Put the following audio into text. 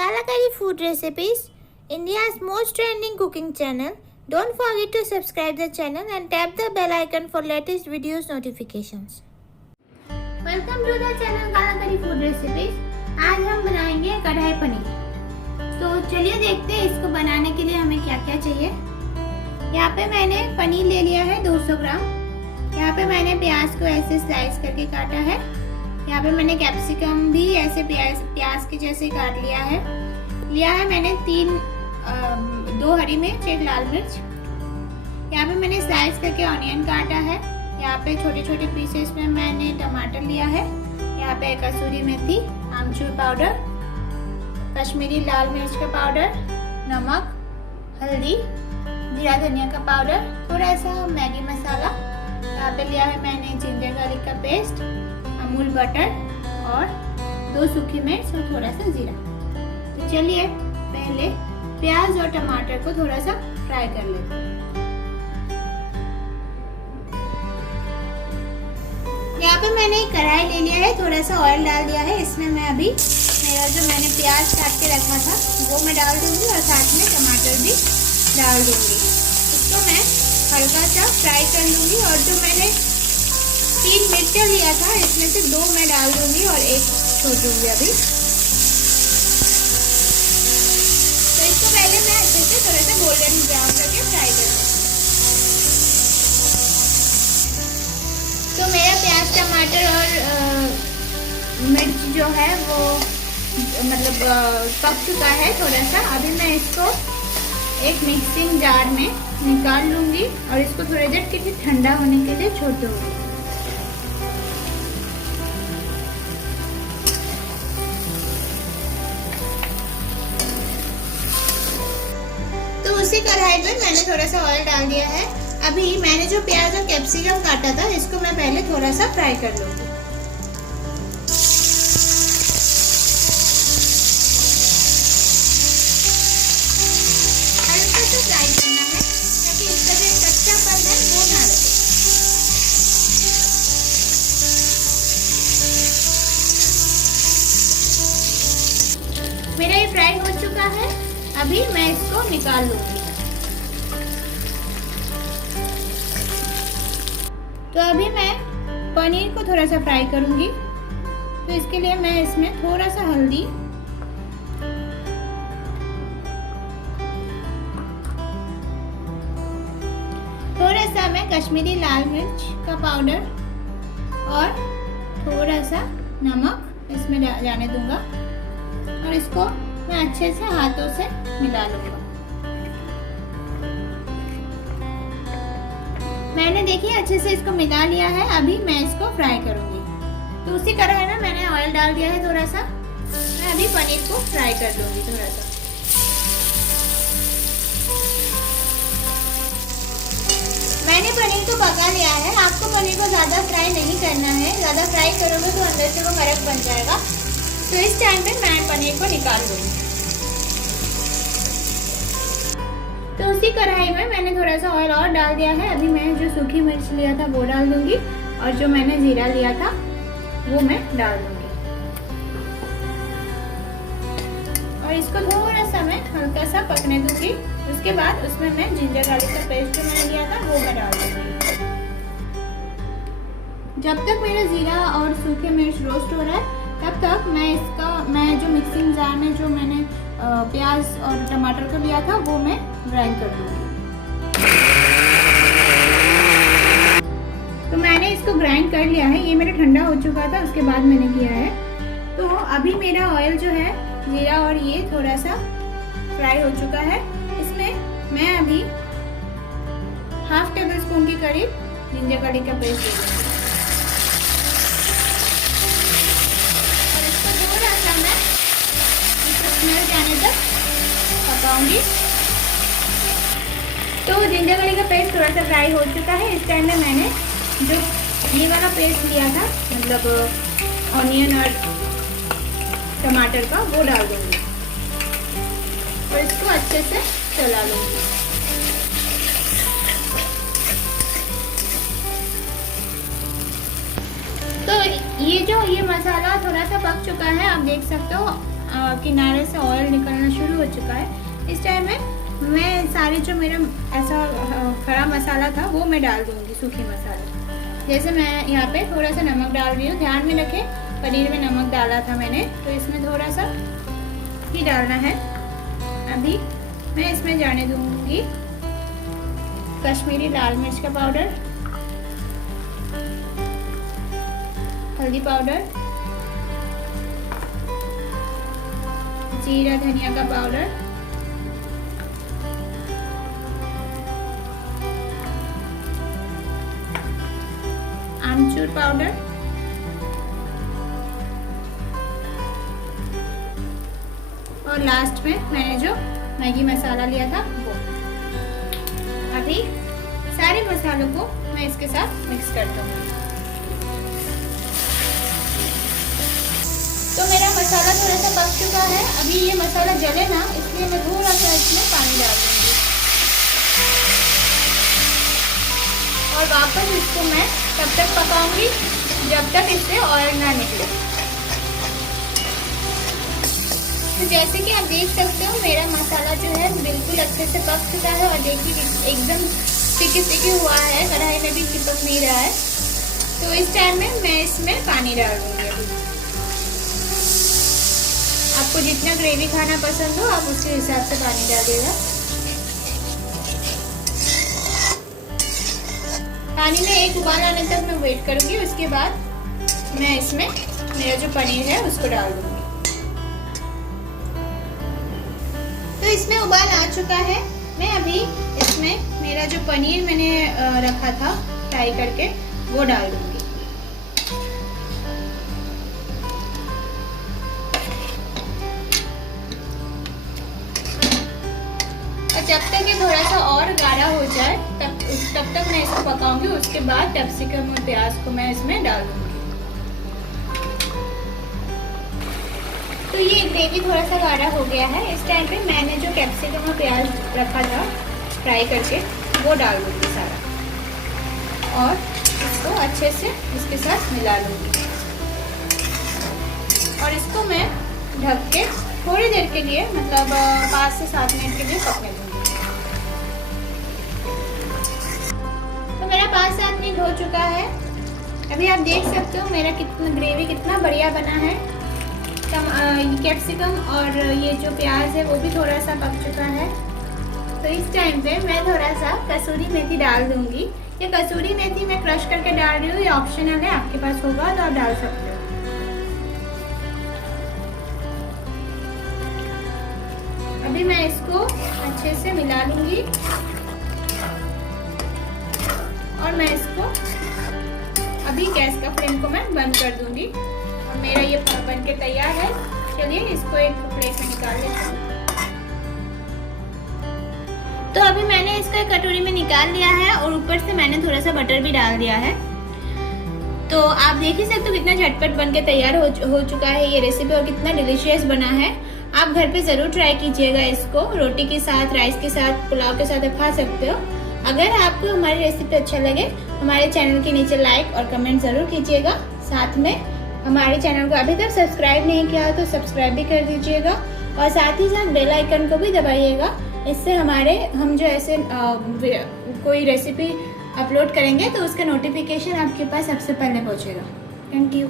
Kalakari Food Recipes, India's most trending cooking channel. Don't forget to subscribe the channel and tap the bell icon for latest videos notifications. Welcome to the channel Kalakari Food Recipes. आज हम बनाएंगे कढ़ाई पनीर। तो चलिए देखते हैं इसको बनाने के लिए हमें क्या क्या चाहिए। यहाँ पे मैंने पनीर ले लिया है 200 ग्राम। यहाँ पे मैंने प्याज को ऐसे स्लाइस करके काटा है। यहाँ पे मैंने कैप्सिकम भी ऐसे प्याज के जैसे काट लिया है मैंने 2 हरी मिर्च, 1 लाल मिर्च। यहाँ पे मैंने स्लाइस करके ऑनियन काटा है। यहाँ पे छोटे छोटे पीसेस में मैंने टमाटर लिया है। यहाँ पे कसूरी मेथी, आमचूर पाउडर, कश्मीरी लाल मिर्च का पाउडर, नमक, हल्दी, जीरा धनिया का पाउडर, थोड़ा सा मैगी मसाला। यहाँ पे लिया है मैंने जिंजर गार्लिक का पेस्ट, अमूल बटर और 2 सूखी मिर्च और थोड़ा सा जीरा। तो चलिए पहले प्याज और टमाटर को थोड़ा सा फ्राई कर लेते हैं। यहाँ पे मैंने एक कढ़ाई ले लिया है, थोड़ा सा ऑयल डाल दिया है। इसमें मैं अभी मेरा जो मैंने प्याज काट के रखा था वो मैं डाल दूंगी और साथ में टमाटर भी डाल दूंगी। इसको मैं हल्का सा फ्राई कर लूंगी और जो मैंने 3 मिर्चा लिया था इसमें से 2 मैं डाल दूंगी और 1 छोड़ दूंगी अभी। तो इसको पहले मैं अच्छे से थोड़ा सा गोल्डन ब्राउन करके फ्राई कर लूंगी। तो मेरा प्याज, टमाटर और मिर्च जो है वो मतलब पक चुका है थोड़ा सा। अभी मैं इसको एक मिक्सिंग जार में निकाल लूंगी और इसको थोड़ी देर के लिए ठंडा होने के लिए छोड़ दूंगी। तो उसी कढ़ाई में मैंने थोड़ा सा ऑयल डाल दिया है। अभी मैंने जो प्याज और कैप्सिकम काटा था इसको मैं पहले थोड़ा सा फ्राई कर लूंगी। हल्का सा फ्राई करना है ताकि इसका जो कच्चापन है वो ना रहे। मेरा ये फ्राई हो चुका है। अभी मैं इसको निकाल लूंगी। तो अभी मैं पनीर को थोड़ा सा फ्राई करूंगी। तो इसके लिए मैं इसमें थोड़ा सा हल्दी, थोड़ा सा मैं कश्मीरी लाल मिर्च का पाउडर और थोड़ा सा नमक इसमें जाने दूंगा और इसको मैं अच्छे से हाथों से मिला लूंगा। मैंने देखिए अच्छे से इसको मिला लिया है। अभी मैं इसको फ्राई करूंगी। तो उसी कढ़ाई में मैंने ऑयल डाल दिया है थोड़ा सा। मैं अभी पनीर को फ्राई कर दूंगी थोड़ा सा। मैंने पनीर को पका लिया है। आपको पनीर को ज़्यादा फ्राई नहीं करना है। ज़्यादा फ्राई करोगे तो अंदर से वो कड़क बन जाएगा। तो इस टाइम पे मैं पनीर को निकाल दूंगी। तो उसी कढ़ाई में मैंने थोड़ा सा ऑयल और डाल दिया है। अभी मैं जो सूखी मिर्च लिया था वो डाल दूंगी और जो मैंने जीरा लिया था वो मैं डाल दूंगी और इसको थोड़ा सा मैं हल्का सा पकने दूंगी। उसके बाद उसमें मैं जिंजर गार्लिक का पेस्ट जो मैंने लिया था वो मैं डाल दूंगी। जब तक मेरा जीरा और सूखे मिर्च रोस्ट हो रहा है तब तक मैं जो मिक्सिंग जार में जो मैंने प्याज और टमाटर को लिया था वो मैं ग्राइंड कर दूंगी। तो मैंने इसको ग्राइंड कर लिया है। ये मेरा ठंडा हो चुका था उसके बाद मैंने किया है। तो अभी मेरा ऑयल जो है जीरा और ये थोड़ा सा फ्राई हो चुका है। इसमें मैं अभी ½ टेबल स्पून के करीब जिंजर गार्लिक का पेस्ट दे दूंगी और इसको थोड़ा सा मैं स्मेल जाने तक पकाऊंगी। तो जिंजर गार्लिक का पेस्ट थोड़ा सा फ्राई हो चुका है। इस टाइम में मैंने जो ये वाला पेस्ट लिया था मतलब ऑनियन और टमाटर का वो डाल दूंगी और इसको अच्छे से चला लूंगी। तो ये मसाला थोड़ा सा पक चुका है, आप देख सकते हो। किनारे से ऑयल निकलना शुरू हो चुका है। इस टाइम में मैं सारे जो मेरा ऐसा खड़ा मसाला था वो मैं डाल दूँगी, सूखी मसाले। जैसे मैं यहाँ पे थोड़ा सा नमक डाल रही हूँ। ध्यान में रखें पनीर में नमक डाला था मैंने, तो इसमें थोड़ा सा ही डालना है। अभी मैं इसमें जाने दूँगी कश्मीरी लाल मिर्च का पाउडर, हल्दी पाउडर, जीरा धनिया का पाउडर, आमचूर पाउडर, और लास्ट में मैंने जो मैगी मसाला लिया था वो। अभी सारे मसालों को मैं इसके साथ मिक्स कर दूंगी। तो मेरा मसाला थोड़ा सा पक चुका है। अभी ये मसाला जले ना, इसलिए मैं थोड़ा सा इसमें पानी डाल दूंगी और वापस इसको मैं तब तक पकाऊंगी जब तक इससे ऑयल ना निकले। तो जैसे कि आप देख सकते हो मेरा मसाला जो है बिल्कुल अच्छे से पक चुका है और देखिए एकदम स्टिकी हुआ है, कढ़ाई में भी चिपक नहीं रहा है। तो इस टाइम में मैं इसमें पानी डाल दूंगी। अभी आपको जितना ग्रेवी खाना पसंद हो आप उसके हिसाब से पानी डालिएगा। पानी में एक उबाल आने तक मैं वेट करूंगी। उसके बाद मैं इसमें मेरा जो पनीर है उसको डाल दूंगी। तो इसमें उबाल आ चुका है। मैं अभी इसमें मेरा जो पनीर मैंने रखा था फ्राई करके वो डाल दूंगी। और जब तक ये थोड़ा सा और गाढ़ा हो जाए तब तक मैं इसको पकाऊंगी। उसके बाद कैप्सिकम और प्याज को मैं इसमें डाल दूंगी। तो ये ग्रेवी थोड़ा सा गाढ़ा हो गया है। इस टाइम पे मैंने जो कैप्सिकम और प्याज रखा था फ्राई करके वो डाल दूंगी सारा और इसको अच्छे से इसके साथ मिला लूँगी। और इसको मैं ढक के थोड़ी देर के लिए मतलब 5 से 7 मिनट के लिए पकने दूँगी। तो मेरा 5-7 मिनट हो चुका है। अभी आप देख सकते हो मेरा ग्रेवी कितना बढ़िया बना है। कैप्सिकम और ये जो प्याज है वो भी थोड़ा सा पक चुका है। तो इस टाइम पे मैं थोड़ा सा कसूरी मेथी डाल दूंगी। ये कसूरी मेथी मैं क्रश करके डाल रही हूँ, ये ऑप्शनल है, आपके पास होगा तो आप डाल सकते हो। अभी मैं इसको अच्छे से मिला लूंगी और मैं इसको अभी गैस का फ्लेम को मैं बंद कर दूंगी। मेरा ये बन के तैयार है। चलिए इसको एक प्लेट में निकाल लेते हैं। तो अभी मैंने इसको एक कटोरी में निकाल लिया है और ऊपर से मैंने थोड़ा सा बटर भी डाल दिया है। तो आप देख ही सकते हो कितना झटपट बन के तैयार हो चुका है ये रेसिपी और कितना डिलीशियस बना है। आप घर पे ज़रूर ट्राई कीजिएगा इसको। रोटी के साथ, राइस के साथ, पुलाव के साथ आप खा सकते हो। अगर आपको हमारी रेसिपी अच्छा लगे हमारे चैनल के नीचे लाइक और कमेंट ज़रूर कीजिएगा। साथ में हमारे चैनल को अभी तक सब्सक्राइब नहीं किया तो सब्सक्राइब भी कर दीजिएगा और साथ ही साथ बेल आइकन को भी दबाइएगा। इससे हम जो ऐसे कोई रेसिपी अपलोड करेंगे तो उसका नोटिफिकेशन आपके पास सबसे पहले पहुंचेगा। Thank you.